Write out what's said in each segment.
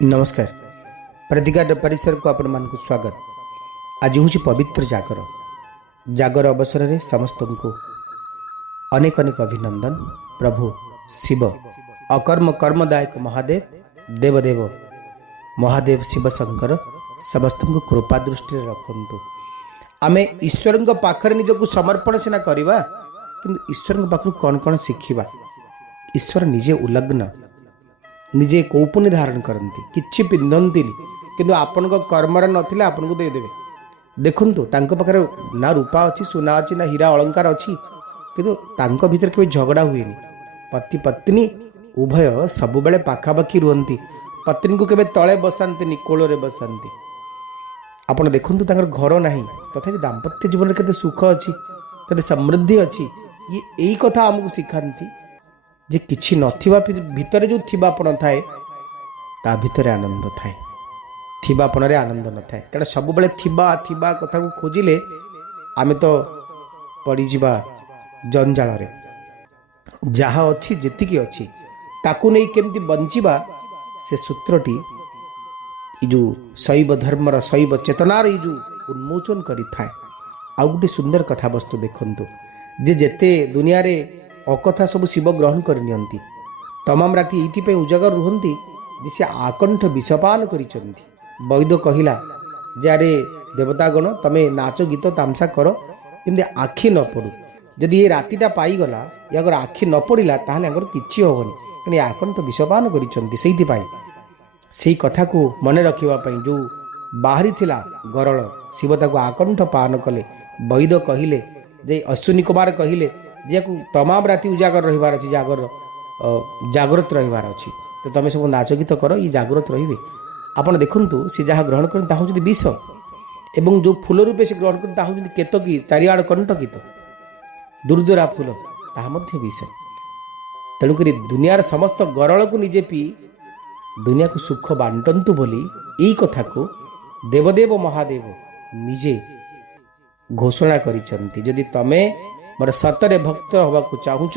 नमस्कार। प्रतिगार परिसर को आपण मान स्वागत। आज हूँ पवित्र जागर। जागर अवसर में समस्त को अनेक अनेक अभिनंदन। प्रभु शिव अकर्म कर्मदायक महादेव देवदेव महादेव शिव शंकर समस्त को कृपा दृष्टि रखु। आम ईश्वर पाखरे निजक समर्पण सिना करवा कि ईश्वर पाखु कौन कौन शिखा। ईश्वर निजे उलग्न निजे कौपुनी धारण करती कि पिंधती किंतु आपण कर्मर नथिले आपन को देदेवे। देखंतु तांको पाखरे ना रूपा अच्छी सुना अच्छी ना हीरा अलंकार अच्छी किंतु तांको भीतर केबे झगड़ा हुएनी। पति पत्नी उभय सब बेले पाखापाखि रुहंती। पत्नी को केबे तले बसांतीनी कोଳରେ बसांती। आपण देखंतु तांकर घर नाही तथापि दाम्पत्य जीवन में केते सुख अच्छी केते समृद्धि अच्छी। ये यही कथा आमको शिखाती जे किछि नथिबा भितरे जो थिबापण थाए ता भितरे आनंद थाए, थिबापण रे आनंद न थाए। कारण सब बेले थिबा थिबा कथा को खोजिले आमे तो पड़ी जिबा जंजाल रे। जहा अच्छी जेतिकी अच्छी ताकू नहीं केमती बंचिबा से सूत्रटी जो शैव धर्मर शैव चेतनार जो उन्मोचन करि थाए। आउ गोटे सुंदर कथा वस्तु देखंतु जे जेते दुनिया रे अकथा सब शिव ग्रहण करनियंती। तमाम राति ये उजागर रुहंती जे से आकंठ विषपान करिसंती। वैद कहिला जे अरे देवतागण तमे नाच गीत तामसा कर किंतु आखि न पड़ू। जदि ये रातिटा पाईगला या अगर आखि न पड़ा ताहले अगर किछि होबनी कारण आकंठ विषपान करिसंती। सेइथि सेई कथा को मन रखिबा पई जो बाहरी थिला गरल शिव ताको आकंठ पान कले। वैद कहिले जे अश्विनी कुमार कहिले जे तमाम राति उजागर रहिबार अछि, जागृत रहिबार अछि। तो तमे सब नाच गीत कर ये जागृत रहिबे। आपण देखंतु से जहाँ ग्रहण करन ताहु जदि विष एवं जो फूल रूपे से ग्रहण करन ताहु जदि केतकी चारिआड़ कंटकित दुर्दुरा फूल ताहा मध्य विष। तेणुकरी दुनियार समस्त गरल को निजे पी दुनिया को सुख बांटंतु बोली यही कथा को देवदेव महादेव निजे घोषणा करिसंती। जदि तमे मोर सतरे भक्त होबाकू चाहूच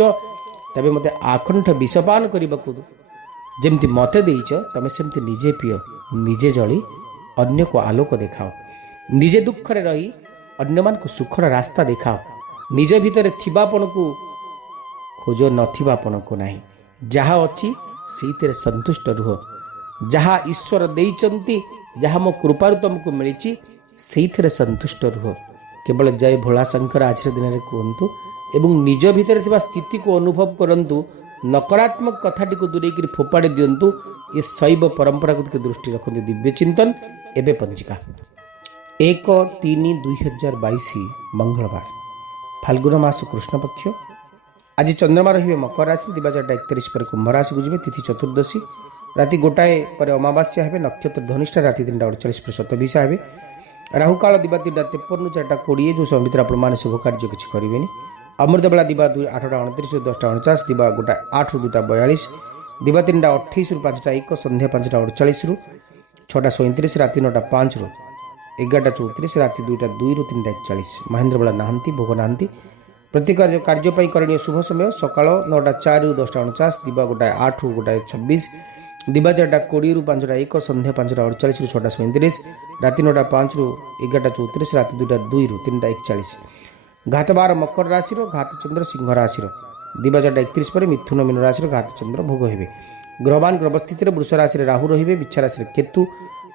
तबे मते आकंठ विषपान करने जमती मते देइच तमे सेमती निजे पियो, निजे जली अन्य को आलोक देखाओ, निजे दुख रे रही अन्य मान को सुखर रास्ता देखाओ। निज भितर थिबापन को खोज नथिबापन को नहीं। जहाँ अच्छी से संतुष्ट रुह। जहाँ ईश्वर देइचंती जहाँ मो कृपारु तुमको मिली से संतुष्ट रुह। केवल जय भोला शंकर आज दिन में कहतु एवं निज भितर थिबा स्थिति को अनुभव करंतु। नकारात्मक कथाटी को दूरेक फोपाड़ी दिंतु। ये शैव परंपरा को दृष्टि रखते। दिव्य चिंतन एवं पंजिका 1-3-2022 मंगलवार फाल्गुन मास कृष्ण पक्ष। आज चंद्रमा रे मकर राशि दिवा 4:31 पर कुंभ राशि को जीवे। तिथि चतुर्दशी राति 1 पर अमावास्या है। नक्षत्र धनिष्ठा राति 3:48 पर शतभिषा है। राहुकाल दिवा 3:53 4:20 जो समय भर आप शुभ कार्य किसी करेंगे। अमृत बेला दिवा 8:29 10:49 दिवा 1:08 2:42 दिवा 3:28 5:01 संध्या 5:48 6:37 राति 9:05 11:34 राति 2:02 3:41 महेंद्र बेला नहांती भोग नहांती। प्रति कार्य करणीय शुभ समय सकाल 9:04 10:49 दिवा 1:08 1:26 दिवा 4:20 5:01 संध्या 5:48 6:37 राति 9:05 11:34 राति 2:02 3:41 घात बार मकर राशि घात चंद्र सिंह राशि दिवा 4:31 पर मिथुन मीन राशि घात चंद्र भोग हे। ग्रहवान ग्रवस्थित वृष राशि राहु रे। बिच्छा राशि केतु,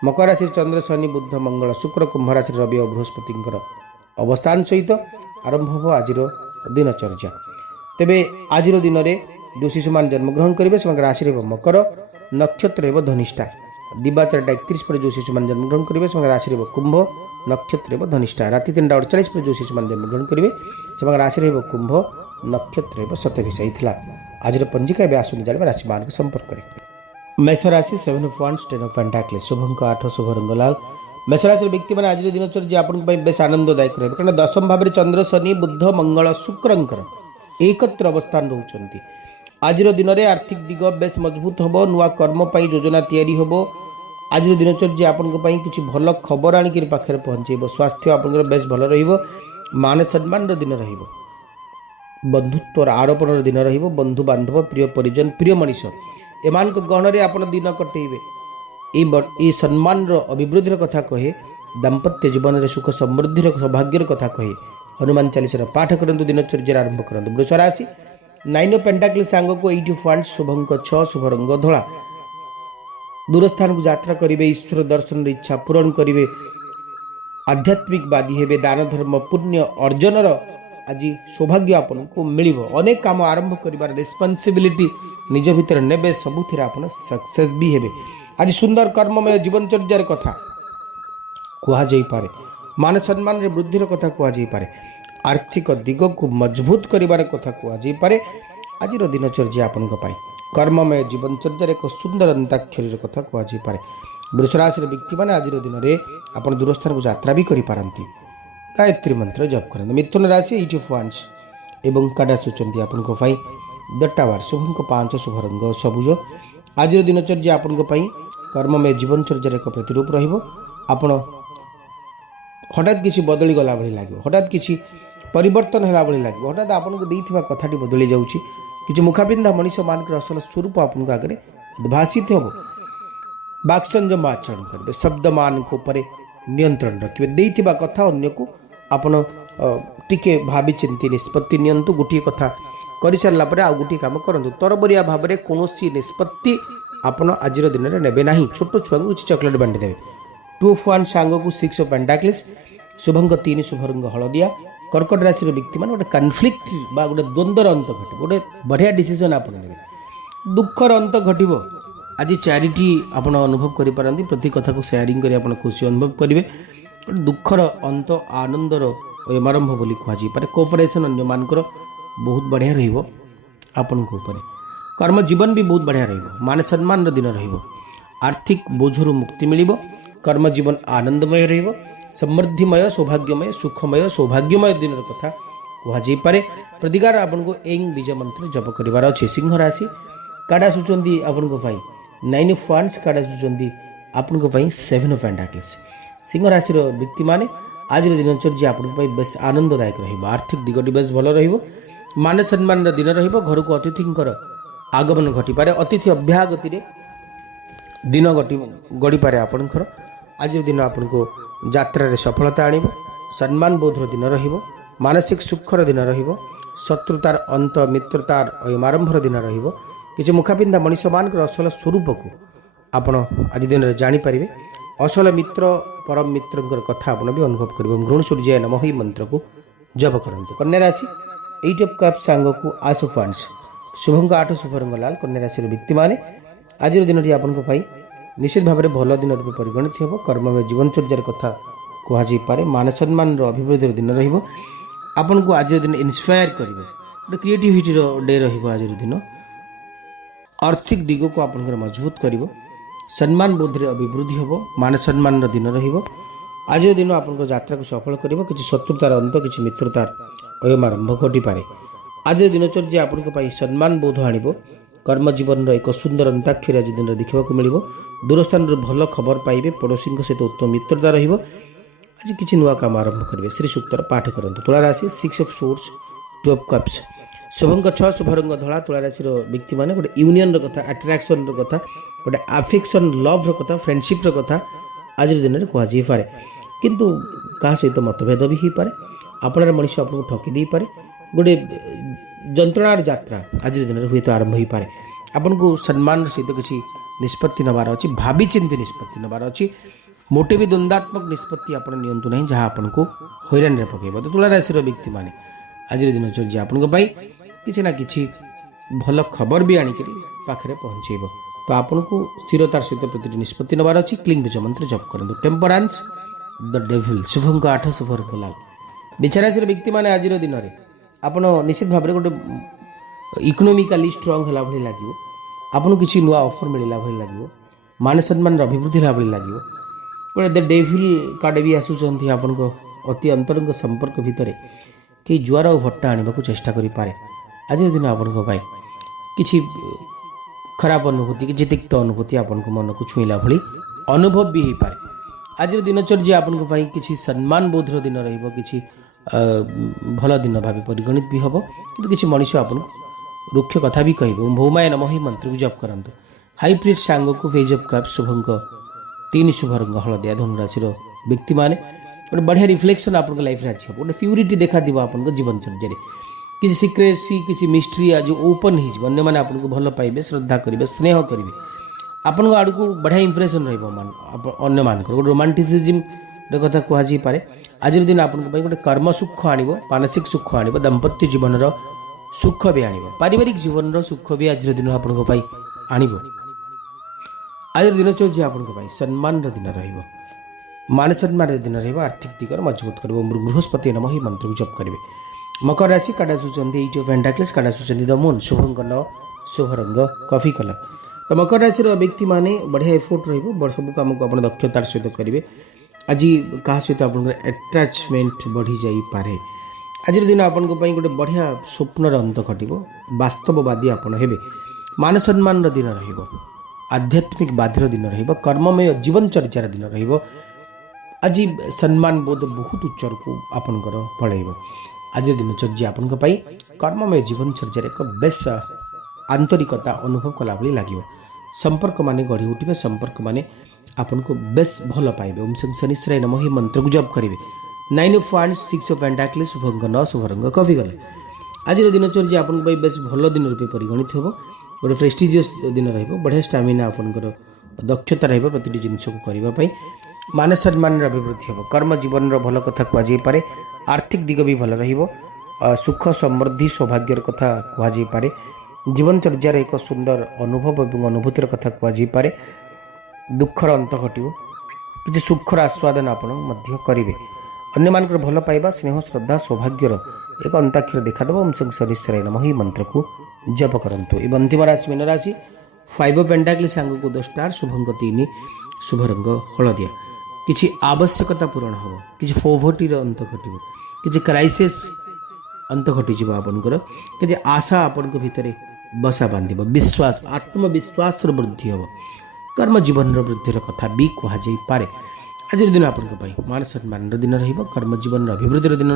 मकर राशि चंद्र शनि बुध मंगल शुक्र, कुंभ राशि रवि और बृहस्पति अवस्थान सहित आरंभ हो आज दिनचर्या। तेबे आज दिन में जो शिशुमान जन्मग्रहण करेंगे से राशि मकर, नक्षत्र धनिष्ठा। दिवा 4:31 पर जो शिशुमान जन्मग्रहण करेंगे से राशि कुंभ, नक्षत्र धनिष्ठा। राति 3:48 पर जो शिशुमान जन्मग्रहण करेंगे से राशि कुंभ, नक्षत्र शतभिषा। आज पंजिका आसुनी जाना राशि मान के संपर्क करें। मेष राशि 7 of Wands 10 of Pentacles शुभ अंक 8 शुभ रंग लाल। मेष राशि व्यक्ति मैंने आज दिनचर्या आपन बेस आनंददायक रहे कारण दशम भाव में चंद्र शनि बुध मंगल शुक्रंकर एकत्र अवस्थान रोचंती। आज दिन में आर्थिक दिग बेस मजबूत हम। नुआ कर्म पर योजना तैयारी हम। आज दिनचर्या आपन किसी भल खबर आणिक पाखे पहुँचेब। स्वास्थ्य आपंकर बेस भल मान सम्मान दिन रही। बंधुत्व आरोपण दिन रही। बंधु बांधव प्रिय परिजन प्रिय मनीष एमान गहन आप दिन कटेबे। এই ସମ୍ମାନର ଅଭିବୃଦ୍ଧିର କଥା କହେ, ଦାମ୍ପତ୍ୟ ଜୀବନରେ ସୁଖ ସମୃଦ୍ଧିର ସୌଭାଗ୍ୟର କଥା କହେ। ହନୁମାନ ଚାଳିଶାର ପାଠ କରନ୍ତୁ, ଦିନଚର୍ଯ୍ୟାରେ ଆରମ୍ଭ କରନ୍ତୁ। ବୃଷ ରାଶି, 9 ଅଫ୍ ପେଣ୍ଟାକଲ୍ସ ସାଙ୍ଗକୁ 8 ଅଫ୍ ୱାଣ୍ଡସ୍, ଶୁଭଙ୍କ 6, ଶୁଭ ରଙ୍ଗ ଧଳା। ଦୂରସ୍ଥାନକୁ ଯାତ୍ରା କରିବେ, ଈଶ୍ୱର ଦର୍ଶନର ଇଚ୍ଛା ପୂରଣ କରିବେ, ଆଧ୍ୟାତ୍ମିକବାଦୀ ହେବେ, ଦାନ ଧର୍ମ ପୁଣ୍ୟ ଅର୍ଜନର ଆଜି ସୌଭାଗ୍ୟ ଆପଣଙ୍କୁ ମିଳିବ। ଅନେକ କାମ ଆରମ୍ଭ କରିବାର ରେସ୍ପନ୍ସିବିଲିଟି ନିଜ ଭିତରେ ନେବେ, ସବୁଥିରେ ଆପଣ ସକ୍ସେସ୍ ବି ହେବେ। ଆଜି ସୁନ୍ଦର କର୍ମମୟ ଜୀବନଚର୍ଯ୍ୟାର କଥା କୁହାଯାଇପାରେ, ମାନ ସମ୍ମାନରେ ବୃଦ୍ଧିର କଥା କୁହାଯାଇପାରେ, ଆର୍ଥିକ ଦିଗକୁ ମଜବୁତ କରିବାର କଥା କୁହାଯାଇପାରେ। ଆଜିର ଦିନଚର୍ଯ୍ୟା ଆପଣଙ୍କ ପାଇଁ କର୍ମମୟ ଜୀବନଚର୍ଯ୍ୟାରେ ଏକ ସୁନ୍ଦର ଅନ୍ତାକ୍ଷରୀର କଥା କୁହାଯାଇପାରେ। ବୃଷ ରାଶିର ବ୍ୟକ୍ତିମାନେ ଆଜିର ଦିନରେ ଆପଣ ଦୂରସ୍ଥାନକୁ ଯାତ୍ରା ବି କରିପାରନ୍ତି। ଗାୟତ୍ରୀ ମନ୍ତ୍ର ଜପ କରନ୍ତୁ। ମିଥୁନ ରାଶି, 8 ଅଫ୍ ୱାଣ୍ଡସ୍ ଏବଂ କାର୍ଡ଼ ଆସୁଛନ୍ତି ଆପଣଙ୍କ ପାଇଁ ଦ ଟାୱାର, ଶୁଭଙ୍କ 5, ଶୁଭ ରଙ୍ଗ ସବୁଜ। ଆଜିର ଦିନଚର୍ଯ୍ୟା ଆପଣଙ୍କ ପାଇଁ କର୍ମମୟ ଜୀବନଚର୍ଯ୍ୟାର ଏକ ପ୍ରତିରୂପ ରହିବ। ଆପଣ ହଠାତ୍ କିଛି ବଦଳି ଗଲା ଭଳି ଲାଗିବ, ହଠାତ୍ କିଛି ପରିବର୍ତ୍ତନ ହେଲା ଭଳି ଲାଗିବ, ହଠାତ୍ ଆପଣଙ୍କୁ ଦେଇଥିବା କଥାଟି ବଦଳି ଯାଉଛି। କିଛି ମୁଖାପିନ୍ଧା ମଣିଷମାନଙ୍କର ଅସଲ ସ୍ୱରୂପ ଆପଣଙ୍କ ଆଗରେ ଉଦ୍ଭାସିତ ହେବ। ବାକ୍ ସଂଯମ ଆଚରଣ କରିବେ, ଶବ୍ଦମାନଙ୍କ ଉପରେ ନିୟନ୍ତ୍ରଣ ରଖିବେ। ଦେଇଥିବା କଥା ଅନ୍ୟକୁ ଆପଣ ଟିକେ ଭାବିଚିନ୍ତି ନିଷ୍ପତ୍ତି ନିଅନ୍ତୁ। ଗୋଟିଏ କଥା କରିସାରିଲା ପରେ ଆଉ ଗୋଟିଏ କାମ କରନ୍ତୁ। ତରବରିଆ ଭାବରେ କୌଣସି ନିଷ୍ପତ୍ତି ଆପଣ ଆଜିର ଦିନରେ ନେବେ ନାହିଁ। ଛୋଟ ଛୁଆଙ୍କୁ କିଛି ଚକୋଲେଟ୍ ବାଣ୍ଟିଦେବେ। 2 ଅଫ୍ ୱାଣ୍ଡସ୍ ସାଙ୍ଗକୁ 6 ଅଫ୍ ପେଣ୍ଟାକଲ୍ସ, ଶୁଭଙ୍କ 3, ଶୁଭ ରଙ୍ଗ ହଳଦିଆ। କର୍କଟ ରାଶିର ବ୍ୟକ୍ତିମାନେ ଗୋଟେ କନଫ୍ଲିକ୍ଟ ବା ଗୋଟେ ଦ୍ୱନ୍ଦ୍ୱର ଅନ୍ତ ଘଟିବ, ଗୋଟେ ବଢ଼ିଆ ଡିସିସନ୍ ଆପଣ ନେବେ, ଦୁଃଖର ଅନ୍ତ ଘଟିବ। ଆଜି ଚ୍ୟାରିଟି ଆପଣ ଅନୁଭବ କରିପାରନ୍ତି, ପ୍ରତି କଥାକୁ ସେୟାରିଂ କରି ଆପଣ ଖୁସି ଅନୁଭବ କରିବେ। ଗୋଟେ ଦୁଃଖର ଅନ୍ତ ଆନନ୍ଦର ସମାରମ୍ଭ ବୋଲି କୁହାଯାଇପାରେ। କୋଅପରେସନ୍ ଅନ୍ୟମାନଙ୍କର ବହୁତ ବଢ଼ିଆ ରହିବ ଆପଣଙ୍କ ଉପରେ। କର୍ମ ଜୀବନ ବି ବହୁତ ବଢ଼ିଆ ରହିବ। ମାନ ସମ୍ମାନର ଦିନ ରହିବ। ଆର୍ଥିକ ବୋଝରୁ ମୁକ୍ତି ମିଳିବ। କର୍ମ ଜୀବନ ଆନନ୍ଦମୟ ରହିବ, ସମୃଦ୍ଧିମୟ, ସୌଭାଗ୍ୟମୟ, ସୁଖମୟ, ସୌଭାଗ୍ୟମୟ ଦିନର କଥା କୁହାଯାଇପାରେ। ପ୍ରତିକାର ଆପଣଙ୍କୁ ଏଂ ବୀଜ ମନ୍ତ୍ର ଜପ କରିବାର ଅଛି। ସିଂହ ରାଶି, କାର୍ଡ଼ ଆସୁଛନ୍ତି ଆପଣଙ୍କ ପାଇଁ 9 ଅଫ୍ ୱାଣ୍ଡସ୍, କାର୍ଡ଼ ଆସୁଛନ୍ତି ଆପଣଙ୍କ ପାଇଁ 7 ଅଫ୍ ପେଣ୍ଟାକଲ୍ସ। ସିଂହ ରାଶିର ବ୍ୟକ୍ତିମାନେ ଆଜିର ଦିନଚର୍ଯ୍ୟା ଆପଣଙ୍କ ପାଇଁ ବେଶ ଆନନ୍ଦଦାୟକ ରହିବ। ଆର୍ଥିକ ଦିଗଟି ବେଶ ଭଲ ରହିବ। ମାନ ସମ୍ମାନର ଦିନ ରହିବ। ଘରକୁ ଅତିଥିଙ୍କର ଆଗମନ ଘଟିପାରେ। ଅତିଥି ଅଭ୍ୟାଗତିରେ ଦିନ ଗଡ଼ିପାରେ ଆପଣଙ୍କର। ଆଜିର ଦିନ ଆପଣଙ୍କୁ ଯାତ୍ରାରେ ସଫଳତା ଆଣିବ। ସମ୍ମାନ ବୋଧର ଦିନ ରହିବ। ମାନସିକ ସୁଖର ଦିନ ରହିବ। ଶତ୍ରୁତାର ଅନ୍ତ, ମିତ୍ରତାର ଅୟମାରମ୍ଭର ଦିନ ରହିବ। କିଛି ମୁଖାପିନ୍ଧା ମଣିଷମାନଙ୍କର ଅସଲ ସ୍ୱରୂପକୁ ଆପଣ ଆଜି ଦିନରେ ଜାଣିପାରିବେ। ଅସଲ ମିତ୍ର, ପରମ ମିତ୍ରଙ୍କର କଥା ଆପଣ ବି ଅନୁଭବ କରିବେ। ଘୃଣ ସୂର୍ଯ୍ୟାୟ ନମଃ ଏହି ମନ୍ତ୍ରକୁ ଜପ କରନ୍ତୁ। କନ୍ୟା ରାଶି, 8 ଅଫ୍ କପ୍ସ ସାଙ୍ଗକୁ 8 ଅଫ୍ ୱାଣ୍ଡସ୍, ଶୁଭଙ୍କ 8, ଶୁଭ ରଙ୍ଗ ଲାଲ। କନ୍ୟା ରାଶିର ବ୍ୟକ୍ତିମାନେ ଆଜିର ଦିନଟି ଆପଣଙ୍କ ପାଇଁ ନିଶ୍ଚିତ ଭାବରେ ଭଲ ଦିନ ରୂପେ ପରିଗଣିତ ହେବ। କର୍ମମୟ ଜୀବନଚର୍ଯ୍ୟାର କଥା କୁହାଯାଇପାରେ। ମାନ ସମ୍ମାନର ଅଭିବୃଦ୍ଧିର ଦିନ ରହିବ। ଆପଣଙ୍କୁ ଆଜିର ଦିନ ଇନ୍ସପାୟାର କରିବ। ଗୋଟେ କ୍ରିଏଟିଭିଟିର ଡେ ରହିବ ଆଜିର ଦିନ। ଆର୍ଥିକ ଦିଗକୁ ଆପଣଙ୍କର ମଜବୁତ କରିବ। ସମ୍ମାନ ବୋଧରେ ଅଭିବୃଦ୍ଧି ହେବ। ମାନ ସମ୍ମାନର ଦିନ ରହିବ। ଆଜିର ଦିନ ଆପଣଙ୍କ ଯାତ୍ରାକୁ ସଫଳ କରିବ। କିଛି ଶତ୍ରୁତାର ଅନ୍ତ, କିଛି ମିତ୍ରତାର ଅୟମାରମ୍ଭ ଘଟିପାରେ। ଆଜିର ଦିନଚର୍ଯ୍ୟା ଆପଣଙ୍କ ପାଇଁ ସମ୍ମାନ ବୋଧ ଆଣିବ। କର୍ମଜୀବନର ଏକ ସୁନ୍ଦର ଅନ୍ତାକ୍ଷରୀ ଆଜି ଦିନରେ ଦେଖିବାକୁ ମିଳିବ। ଦୂରସ୍ଥାନରୁ ଭଲ ଖବର ପାଇବେ। ପଡ଼ୋଶୀଙ୍କ ସହିତ ଉତ୍ତମ ମିତ୍ରତା ରହିବ। ଆଜି କିଛି ନୂଆ କାମ ଆରମ୍ଭ କରିବେ। ଶ୍ରୀ ସୂକ୍ତର ପାଠ କରନ୍ତୁ। ତୁଳା ରାଶି, 6 ଅଫ୍ ସୋର୍ସ, 2 ଅଫ୍ କପ୍ସ, ଶୁଭଙ୍କ 6, ଶୁଭ ରଙ୍ଗ ଧଳା। ତୁଳା ରାଶିର ବ୍ୟକ୍ତିମାନେ ଗୋଟେ ୟୁନିୟନର କଥା, ଆଟ୍ରାକ୍ସନର କଥା, ଗୋଟେ ଆଫେକ୍ସନ୍, ଲଭ୍ର କଥା, ଫ୍ରେଣ୍ଡସିପ୍ର କଥା ଆଜିର ଦିନରେ କୁହାଯାଇପାରେ। କିନ୍ତୁ କାହା ସହିତ ମତଭେଦ ବି ହୋଇପାରେ। ଆପଣର ମଣିଷ ଆପଣଙ୍କୁ ଠକି ଦେଇପାରେ। ଗୋଟେ ଯନ୍ତ୍ରଣାର ଯାତ୍ରା ଆଜିର ଦିନରେ ହୁଏତ ଆରମ୍ଭ ହୋଇପାରେ। ଆପଣଙ୍କୁ ସମ୍ମାନର ସହିତ କିଛି ନିଷ୍ପତ୍ତି ନେବାର ଅଛି। ଭାବିଚିନ୍ତି ନିଷ୍ପତ୍ତି ନେବାର ଅଛି। ମୋଟେ ବି ଦ୍ୱନ୍ଦାତ୍ମକ ନିଷ୍ପତ୍ତି ଆପଣ ନିଅନ୍ତୁ ନାହିଁ, ଯାହା ଆପଣଙ୍କୁ ହଇରାଣରେ ପକାଇବ। ତ ତୁଳା ରାଶିର ବ୍ୟକ୍ତିମାନେ ଆଜିର ଦିନଚର୍ଯ୍ୟା ଆପଣଙ୍କ ପାଇଁ କିଛି ନା କିଛି ଭଲ ଖବର ବି ଆଣିକରି ପାଖରେ ପହଞ୍ଚାଇବ। ତ ଆପଣଙ୍କୁ ସ୍ଥିରତାର ସହିତ ପ୍ରତିଟି ନିଷ୍ପତ୍ତି ନେବାର ଅଛି। କ୍ଲିଂ ବୀଜ ମନ୍ତ୍ର ଜପ କରନ୍ତୁ। ଟେମ୍ପରାନ୍ସ, ଦ ଡେଭିଲ୍, ଶୁଭଙ୍କ 8, ଶୁଭ ରଙ୍ଗ ଲାଲ। ବିଛାରାଶିର ବ୍ୟକ୍ତିମାନେ ଆଜିର ଦିନରେ ଆପଣ ନିଶ୍ଚିତ ଭାବରେ ଗୋଟେ ଇକୋନୋମିକାଲି ଷ୍ଟ୍ରଙ୍ଗ ହେଲା ଭଳି ଲାଗିବ। ଆପଣଙ୍କୁ କିଛି ନୂଆ ଅଫର୍ ମିଳିଲା ଭଳି ଲାଗିବ। ମାନ ସମ୍ମାନର ଅଭିବୃଦ୍ଧି ହେଲା ଭଳି ଲାଗିବ। ଗୋଟେ ଦ ଡେଭିଲ୍ କାର୍ଡ଼ ବି ଆସୁଛନ୍ତି ଆପଣଙ୍କ ଅତି ଅନ୍ତରଙ୍ଗ ସମ୍ପର୍କ ଭିତରେ କେହି ଜୁଆର ଆଉ ଭଟ୍ଟା ଆଣିବାକୁ ଚେଷ୍ଟା କରିପାରେ। ଆଜିର ଦିନ ଆପଣଙ୍କ ପାଇଁ କିଛି ଖରାପ ଅନୁଭୂତି, କିଛି ତିକ୍ତ ଅନୁଭୂତି ଆପଣଙ୍କ ମନକୁ ଛୁଇଁଲା ଭଳି ଅନୁଭବ ବି ହୋଇପାରେ। ଆଜିର ଦିନଚର୍ଯ୍ୟା ଆପଣଙ୍କ ପାଇଁ କିଛି ସମ୍ମାନ ବୋଧର ଦିନ ରହିବ। କିଛି ଭଲ ଦିନ ଭାବେ ପରିଗଣିତ ବି ହେବ। କିନ୍ତୁ କିଛି ମଣିଷ ଆପଣଙ୍କୁ ରୁକ୍ଷ କଥା ବି କହିବେ। ଭୌମାୟ ନମଃ ଏହି ମନ୍ତ୍ରକୁ ଜପ କରନ୍ତୁ। ହାଇ ପ୍ରିଷ୍ଟ ସାଙ୍ଗକୁ 5 ଅଫ୍ କପ୍ସ, ଶୁଭଙ୍କ तीन शुभ रंग हलदिया धनुराशि व्यक्ति मैंने गोटे बढ़िया रिफ्लेक्शन आप लाइफ आज हम गोटे प्यूरीटी देखा आप जीवन चर्या किसी सिक्रेसी किसी मिस्ट्री आज ओपन होने आपको भल पाइबे श्रद्धा करेंगे स्नेह करेंगे आपण आड़ को बढ़िया इंप्रेशन रही मान रोमांटिसिज्म कथा कहुपे आज दिन आप गोटे कर्म सुख आण मानसिक सुख आण दाम्पत्य जीवन सुख भी आण पारिवारिक जीवन सुख भी आज दिन आप आण आज दिन चलती आप सम्मान दिन मान सम्मान दिन आर्थिक दिगर मजबूत कर बृहस्पति नम ही मंत्र को जप करेंगे मकर राशि काटा सूचना 8 ऑफ पेंटाकल्स काटा सूचना द मून शुभंकन शुभ रंग कॉफी कलर तो मकर राशि व्यक्ति माने बढ़िया एफोर्ट सब कम को दक्षतार सहित करेंगे आज क्या सहित आप अटैचमेंट बढ़ी जापे आज दिन आपण गोटे बढ़िया स्वप्नर अंत घट वास्तववादी आपड़ हे मान सम्मान दिन आध्यात्मिक बाधिर दिन कर्ममय जीवन चर्चार दिन आज सम्मान बोध बहुत उच्चर को आपणकर पलैब आज दिन चर्या आपण कर्ममय जीवन चर्चार एक बेस आंतरिकता अनुभव कला भली लगे संपर्क माने गढ़ी उठे संपर्क माने आपन को बेस भल पाइबे ओम शं शनिश्चराय नमः ही मंत्र को जप करेंगे 9 ऑफ वांड्स 6 ऑफ पेंटाकल्स शुभंकन शुभ रंग कॉफी कलर आज दिन चर्चा आपन बेस भल दिन रूपे परिगणित हो गोटे प्रेस्टिजियस दिन बढ़िया स्टामिना आपनकर दक्षता रति जिनस को करने मान सम्मान अभिवृद्धि हम कर्म जीवन भल कथा कहुपे आर्थिक दिग भी भल सुख समृद्धि सौभाग्यर कथा कहुपे जीवन चर्यार एक सुंदर अनुभव और अनुभूतिर कथा कहुपे दुखर अंत घटो कि सुखर आस्वादन आपण करेंगे अन्य मानकर भल पाइबा स्नेह श्रद्धा सौभाग्यर एक अंताक्षर देखादेव ओम शं शनिश्चराय नमः ही मंत्र को जप करंतु ए अंतिम राशि मीन राशि 5 ऑफ पेंटाकल्स सांग को 10 स्टार शुभंक 3 शुभ रंग हलदिया किसी आवश्यकता पूरण हम किसी पोवर्टीर अंत घटो किसी क्राइसिस अंत घटी आपणकर कि आशा आपण भितर बसा बांध विश्वास आत्मविश्वास वृद्धि हम कर्म जीवन वृद्धि कथा भी कहुपे आज दिन आपण मान सम्मान दिन कर्म जीवन अभिवृद्धि दिन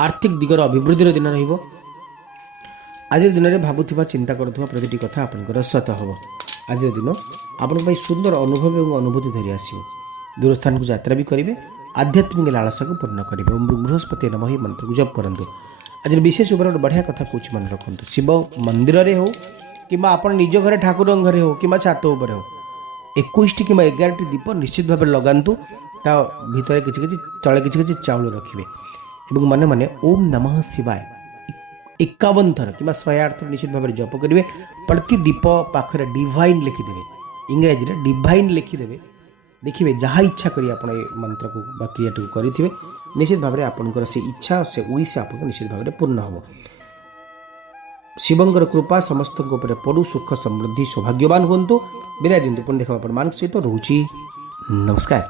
आर्थिक दिगर अभिवृद्धि दिन आज दिन में भावुवा चिंता करुवा प्रति कथा आपंकर सत हम आज दिन आपण सुंदर अनुभव और अनुभूति धरी आसो दूरस्थान को यात्रा भी करेंगे आध्यात्मिक लालसा को पूर्ण करेंगे ओम बृहस्पति नमः ही मंत्र को जप करंतु आज विशेष उपर गोटे बढ़िया कथा कौच मन रखु शिव मंदिर रे हो कि आप निज घर ठाकुर घरे हो कि छात उपर हो 21 कि 11 दीप निश्चित भाव लगातु ता भीतर किसी तले किसी चाउल रखिए और मन मन ओम नमः शिवाय 51 थर कि 108 थर निश्चित भाव जप करेंगे प्रति दीप पाखे डिवाइन लिखिदेवे इंग्राजी में डिवाइन लिखिदेवे देखिए जहाँ इच्छा करी आप मंत्र को क्रियाटी को करेंगे निश्चित भाव में आपंकर से इच्छा से विश आप निश्चित भाव में पूर्ण हम शिवंकर कृपा समस्त पड़ू सुख समृद्धि सौभाग्यवान हूँ विदाय दिंतु पुणी देखा मान सहित रोची नमस्कार।